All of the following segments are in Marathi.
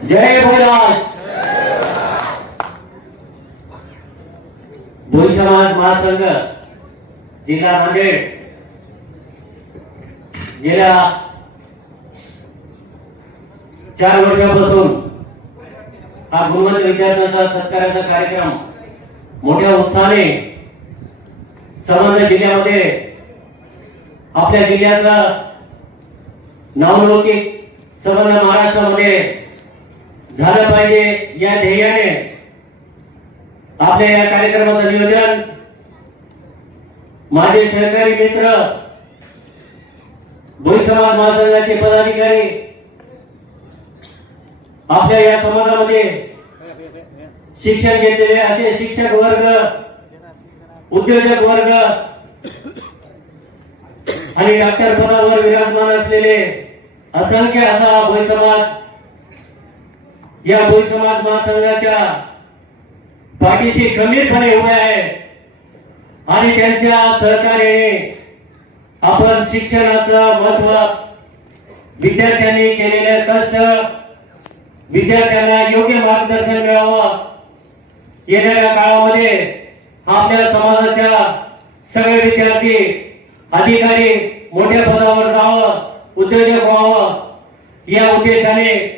जय भोलास। भोई समाज महासंघ जिल्हा नांदेड गेल्या 4 वर्षापासून हा गुणवंत विद्यार्थ्यांचा सत्काराचा कार्यक्रम मोठ्या उत्साहाने संबंध जिल्ह्यामध्ये आपल्या जिल्ह्याचा नावलौकिक संबंध महाराष्ट्रामध्ये झालं पाहिजे या ध्येयाने आपल्या या कार्यक्रमाचं नियोजन माझे सहकारी मित्र भोई समाज महासंघाचे पदाधिकारी आपल्या या समाजामध्ये शिक्षण घेतलेले असे शिक्षक वर्ग, उद्योजक वर्ग आणि डॉक्टर पदावर विराजमान असलेले असंख्य असा भोई समाज या भोई समाज महासंघाच्या पाठीशी खंबीरपणे उभे आहे आणि त्यांच्या सहकार्याने आपण शिक्षणाचं महत्व, विद्यार्थ्यांनी केलेले कष्ट, विद्यार्थ्यांना योग्य मार्गदर्शन मिळावं, येणाऱ्या काळामध्ये आपल्या समाजाच्या सगळे विद्यार्थी अधिकारी मोठ्या पदावर जावं, उद्योजक व्हावं या उद्देशाने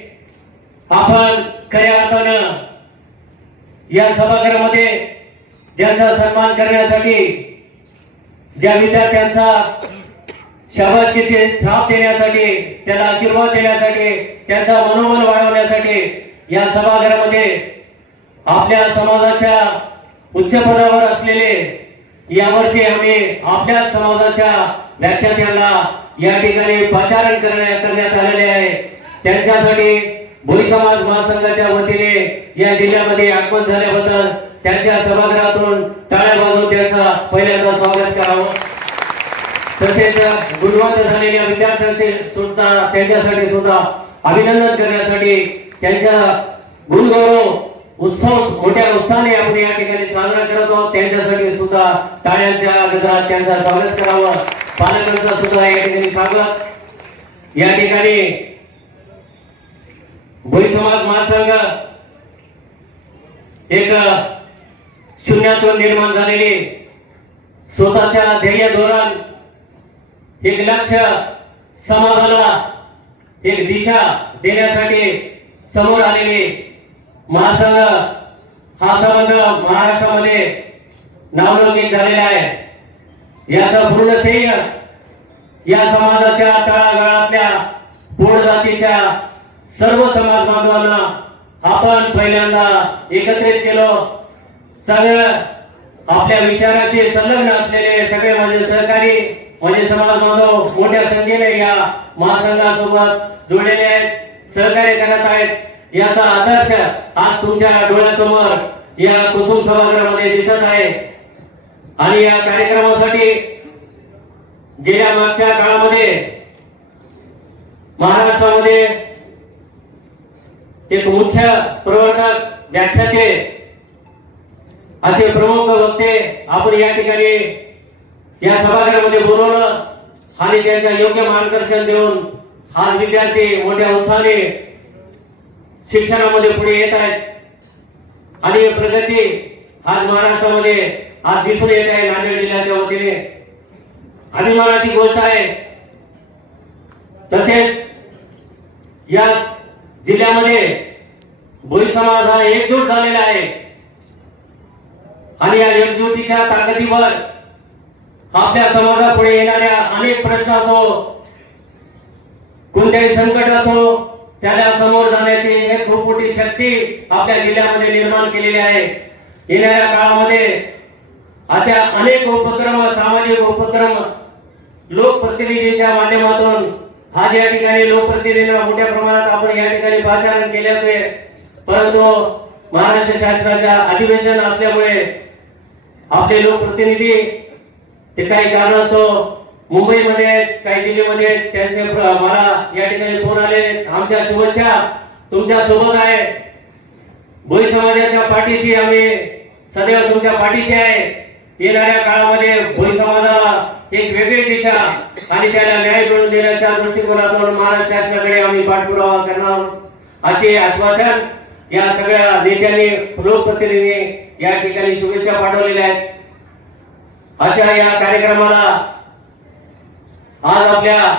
आपण खऱ्या अर्थानं या सभागृहामध्ये ज्यांचा सन्मान करण्यासाठी, ज्या विद्यार्थ्यांचा शाबासकीचे थाप देण्यासाठी, त्याला आशीर्वाद देण्यासाठी, त्यांचा मनोबल वाढवण्यासाठी या सभागृहामध्ये आपल्या समाजाच्या उच्च पदावर असलेले यावर्षी आम्ही आपल्या समाजाच्या व्याख्यात्यांना या ठिकाणी पाचारण करण्यात आलेले आहे। त्यांच्यासाठी भोई समाज महासंघाच्या वतीने या जिल्ह्यामध्ये आगमन झाल्याबद्दल त्यांच्या सभागृहातून टाळ्या वाजवून त्यांचं पहिल्यांदा स्वागत करावं। तसेच गुणवंत झालेल्या विद्यार्थ्यांचे सुद्धा त्यांच्यासाठी सुद्धा अभिनंदन करण्यासाठी त्यांच्या गुणगौरव उत्सव मोठ्या उत्साहाने आपण या ठिकाणी साजरा करत आहोत। त्यांच्यासाठी सुद्धा टाळ्यांच्या गजरात त्यांचं स्वागत करावं। पालकांचं सुद्धा या ठिकाणी स्वागत। या ठिकाणी भोई समाज महासंघ एक शून्यातून निर्माण झालेली, स्वतःच्या ध्येय धोरण, एक लक्ष्य, समाजाला एक दिशा देण्यासाठी समोर आलेली महासंघ हा संबंध महाराष्ट्रामध्ये नावलौकिक झालेला आहे। याचा पूर्ण श्रेय या समाजाच्या तळागाळातल्या पूर्ण जातीच्या सर्व समाज बांधवांना आपण पहिल्यांदा एकत्रित केलो। सगळं आपल्या विचाराशी संलग्न असलेले सगळे माझे सहकारी, माझे समाज बांधव मोठ्या संख्येने या महासंघासोबत जोडलेले आहेत, सहकार्य करत आहेत। याचा आदर्श आज तुमच्या डोळ्यासमोर या कुसुम सभागृहामध्ये दिसत आहे। आणि या कार्यक्रमासाठी गेल्या मागच्या काळामध्ये महाराष्ट्रामध्ये एक मुख्य प्रवर्तक, व्याख्याते असे प्रमुख वक्ते आपण या ठिकाणी या सभागृहामध्ये बोलवलं आणि त्यांना योग्य मार्गदर्शन देऊन आज विद्यार्थी मोठ्या उत्साहाने शिक्षणामध्ये पुढे येत आहेत आणि प्रगती आज महाराष्ट्रामध्ये आज दिसून येत आहे। नांदेड जिल्ह्याच्या वतीने अभिमानाची गोष्ट आहे। तसेच या जिल्ह्यामध्ये भोई समाज हा एकजूट झालेला आहे आणि या एकजुटीच्या ताकदीवर आपल्या समाजापुढे येणाऱ्या अनेक प्रश्न असो, कोणत्याही संकट असो, त्याला समोर जाण्याची एक खूप मोठी शक्ती आपल्या जिल्ह्यामध्ये निर्माण केलेली आहे। येणाऱ्या काळामध्ये अशा अनेक उपक्रम, सामाजिक उपक्रम लोकप्रतिनिधींच्या माध्यमातून आज या ठिकाणी लोकप्रतिनिधींना मोठ्या प्रमाणात आपण या ठिकाणी पाचारण केले होते, परंतु महाराष्ट्र शासनाच्या अधिवेशन असल्यामुळे आपले लोकप्रतिनिधी ते काही कारणास्तव मुंबईमध्ये, काही दिल्लीमध्ये, त्यांचे मला या ठिकाणी फोन आले। आमच्या शुभेच्छा तुमच्या सोबत आहे। भोई समाजाच्या पाठीशी आम्ही सदैव तुमच्या पाठीशी आहे। येणाऱ्या काळामध्ये भोई समाजाला एक वेगळी दिशा आणि त्याला न्याय मिळवून देण्याच्या दृष्टिकोनातून महाराष्ट्र शासनाकडे आम्ही पाठपुरावा करणार असे आश्वासन या सगळ्या नेत्यांनी लोकप्रतिनिधींनी या ठिकाणी शुभेच्छा पाठवलेल्या आहेत. अशा या कार्यक्रमाला आज आपल्या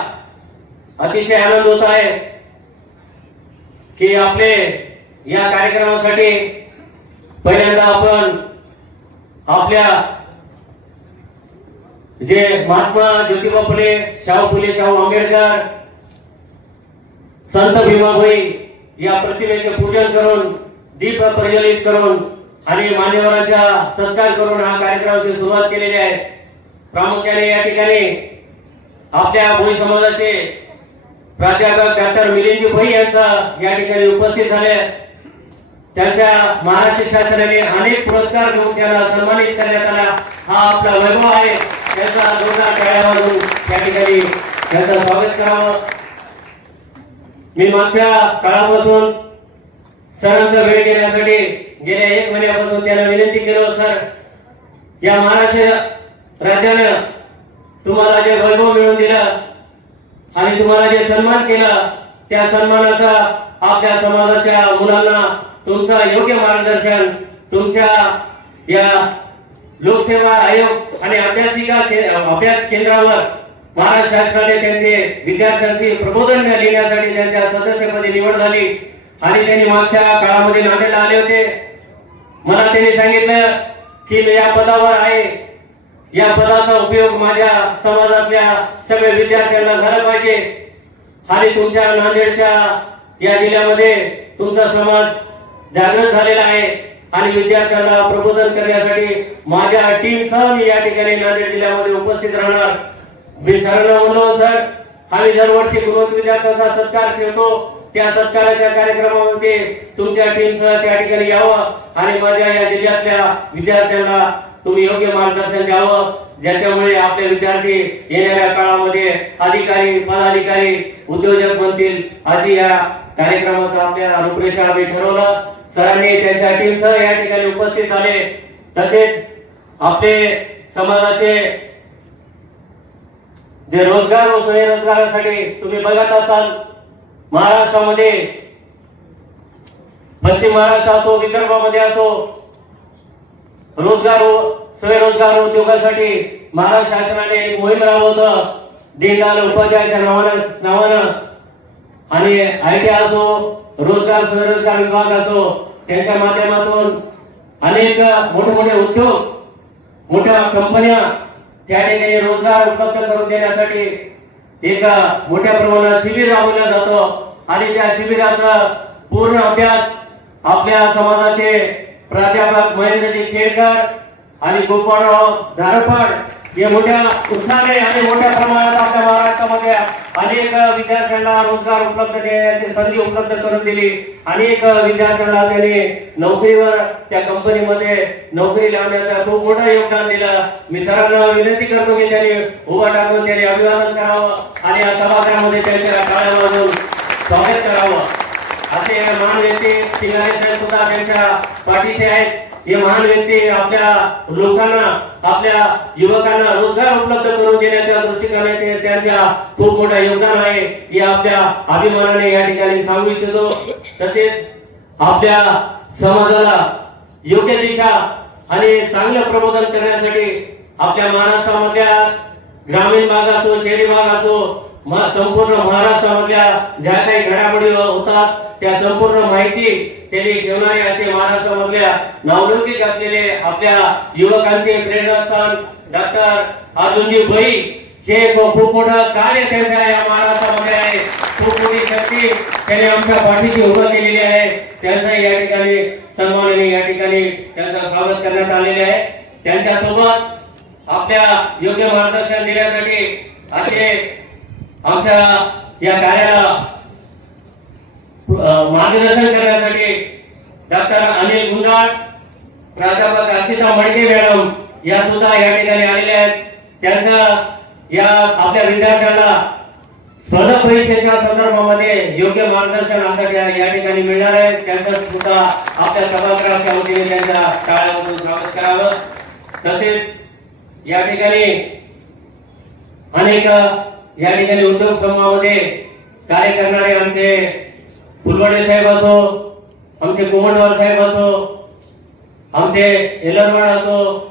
अतिशय आनंद होत आहे की आपले या कार्यक्रमासाठी पहिल्यांदा आपण आपल्या जे महात्मा ज्योतिबा फुले, शाहू आंबेडकर, संत भीमाबाई या प्रतिमेचे पूजन करून, दीप प्रज्वलित करून आणि मान्यवरांचा सत्कार करून हा कार्यक्रमाची सुरुवात केलेली आहे. प्रामुख्याने या ठिकाणी आपल्या भोई समाजाचे प्राध्यापक डॉक्टर मिलिंदजी भोई यांचा या ठिकाणी उपस्थित झाले. त्यांच्या महाराष्ट्र शासनाने अनेक पुरस्कार देऊन त्यांना सन्मानित करण्यात आला. हा आपला वैभव आहे. त्यांचा जोरदार टाळ्या वाजवून त्या ठिकाणी त्यांचं स्वागत करावं. मी मागच्या काळापासून सरांचा वेळ घेण्यासाठी गेल्या 1 महिन्यापासून त्यांना विनंती केली, सर या महाराष्ट्र राज्यानं तुम्हाला जे वैभव मिळवून दिलं आणि तुम्हाला जे सन्मान केला, त्या सन्मानाचा आपल्या समाजाच्या मुलांना तुमचं योग्य मार्गदर्शन, तुमच्या या लोकसेवा आयोग आणि अभ्यास केंद्रावर महाराष्ट्र शासनाने त्यांचे विद्यार्थ्यांची प्रबोधन लिहिण्यासाठी त्यांच्या सदस्यपदी निवड झाली आणि त्यांनी मागच्या काळामध्ये नांदेडला आले होते. मला त्यांनी सांगितलं की मी या पदावर आहे, या पदाचा उपयोग माझ्या समाजातल्या सगळ्या विद्यार्थ्यांना झाला पाहिजे आणि तुमच्या नांदेडच्या या जिल्ह्यामध्ये तुमचा समाज जागृत झालेला आहे आणि विद्यार्थ्यांना प्रबोधन करण्यासाठी माझ्या टीमसह मी या ठिकाणी नांदेड जिल्ह्यामध्ये उपस्थित राहणार. मी सरांना म्हणलो, सर आम्ही दरवर्षी गुणवंत विद्यार्थ्यांचा सत्कार करतो, त्या सत्काराच्या कार्यक्रमामध्ये तुमच्या टीमसह त्या ठिकाणी यावं आणि माझ्या या जिल्ह्यातल्या विद्यार्थ्यांना तुम्ही योग्य मार्गदर्शन द्यावं, ज्याच्यामुळे आपले विद्यार्थी येणाऱ्या काळामध्ये अधिकारी, पदाधिकारी, उद्योजक बनतील. अशी या कार्यक्रमाचा आपल्या रूपरेषा आम्ही ठरवलं. सरांनी त्यांच्या टीमसह या ठिकाणी उपस्थित झाले. तसेच आपले समाजाचे जे रोजगार व स्वयंरोजगारासाठी तुम्ही बघत असाल, महाराष्ट्रामध्ये पश्चिम महाराष्ट्र असो, विदर्भामध्ये असो, रोजगार व स्वयंरोजगार उद्योगासाठी महाराष्ट्र शासनाने एक मोहीम राबवतं, दीनदयाल उपाध्यायच्या नावानं आणि आयटी असो, रोजगार स्वयंरोजगार विभाग असो, त्यांच्या माध्यमातून अनेक मोठे उद्योग, मोठ्या कंपन्या त्या ठिकाणी रोजगार उपलब्ध करून देण्यासाठी एक मोठ्या प्रमाणात शिबिर राबवलं जातं आणि त्या शिबिराचा पूर्ण अभ्यास आपल्या समाजाचे प्राध्यापक महेंद्रजी खेडकर आणि गोपाळराव धारपाड हे मोठ्या उत्साहाने आणि मोठ्या प्रमाणात आपल्या महाराष्ट्रामध्ये अनेक विद्यार्थ्यांना रोजगार उपलब्ध देण्याची संधी उपलब्ध करून दिली. अनेक विद्यार्थ्यांना त्यांनी नोकरीवर त्या कंपनीमध्ये नोकरी लावण्याचं खूप मोठं योगदान दिलं. मी सरांना विनंती करतो की त्यांनी उभा टाकून त्यांनी अभिवादन करावं आणि या सभागृहामध्ये त्यांच्या टाळ्या वाजवून स्वागत करावं. असे महान व्यक्ती सिंगारे साहेब सुद्धा त्यांच्या पाठीचे आहेत. हे महान व्यक्ती आपल्या लोकांना, आपल्या युवकांना रोजगार उपलब्ध करून देण्याच्या दृष्टिकोनाने त्यांच्या खूप मोठा योगदान आहे, हे आपल्या अभिमानाने या ठिकाणी सांगू इच्छितो. तसेच आपल्या समाजाला योग्य दिशा आणि चांगलं प्रबोधन करण्यासाठी आपल्या महाराष्ट्रामधल्या ग्रामीण भाग असो, शहरी भाग असो, संपूर्ण महाराष्ट्रामधल्या ज्या काही घडामोडी होतात त्या संपूर्ण माहिती त्यांनी घेणारे असे महाराष्ट्रामधल्या नावलौकिक असलेले आपल्या युवकांचे प्रेरणास्थान डॉक्टर अर्जुनजी भोई हे खूप मोठं कार्य त्यांच्या या महाराष्ट्रामध्ये आहे. खूप मोठी शक्ती त्यांनी आमच्या पाठीशी उभं केलेली आहे. त्यांचा या ठिकाणी सन्मानाने या ठिकाणी त्यांचं स्वागत करण्यात आलेले आहे. त्यांच्या सोबत आपल्या योग्य मार्गदर्शन देण्यासाठी असे आमच्या या कार्याला मार्गदर्शन करण्यासाठी डॉक्टर अनिल गुंजाळ, प्राध्यापक अर्चिता मडके मॅडम या सुद्धा या ठिकाणी आलेल्या आहेत. त्यांचा या आपल्या विद्यार्थ्यांना स्पर्धा परीक्षेच्या संदर्भामध्ये योग्य मार्गदर्शन आमच्या या ठिकाणी मिळणार आहे. त्यांचं सुद्धा आपल्या सभागृहाच्या वतीने त्यांच्या टाळ्यामधून स्वागत करावं. तसेच या ठिकाणी अनेक या ठिकाणी उद्योग समूहामध्ये कार्य करणारे आमचे फुलवाडे साहेब असो, आमचे कुमटवार साहेब असो, आमचे एलरवाड असो,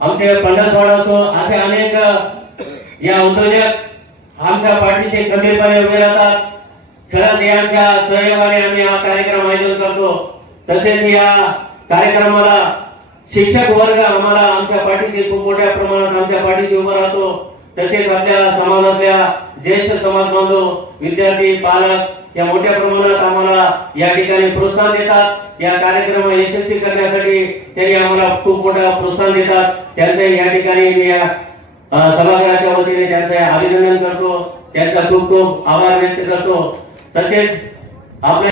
आमचे पंढरवाड असो, असे अनेक या उद्योजक आमच्या पाठीशी खंबीरपणे उभे राहतात. खरंच यांच्या सहयोगाने आम्ही हा कार्यक्रम आयोजन करतो. तसेच या कार्यक्रमाला शिक्षक वर्ग आम्हाला आमच्या पाठीशी खूप मोठ्या प्रमाणात आमच्या पाठीशी उभा राहतो. तसेच आपल्या समाजातल्या ज्येष्ठ समाज बांधव, विद्यार्थी, पालक या मोठ्या प्रमाणात आम्हाला या ठिकाणी प्रोत्साहन देतात. या कार्यक्रम यशस्वी करण्यासाठी त्यांनी आम्हाला खूप मोठं प्रोत्साहन देतात. त्यांचे या ठिकाणी मी या सभागृहाच्या वतीने त्यांचे अभिनंदन करतो. त्यांचा खूप खूप आभार व्यक्त करतो. तसेच आपल्या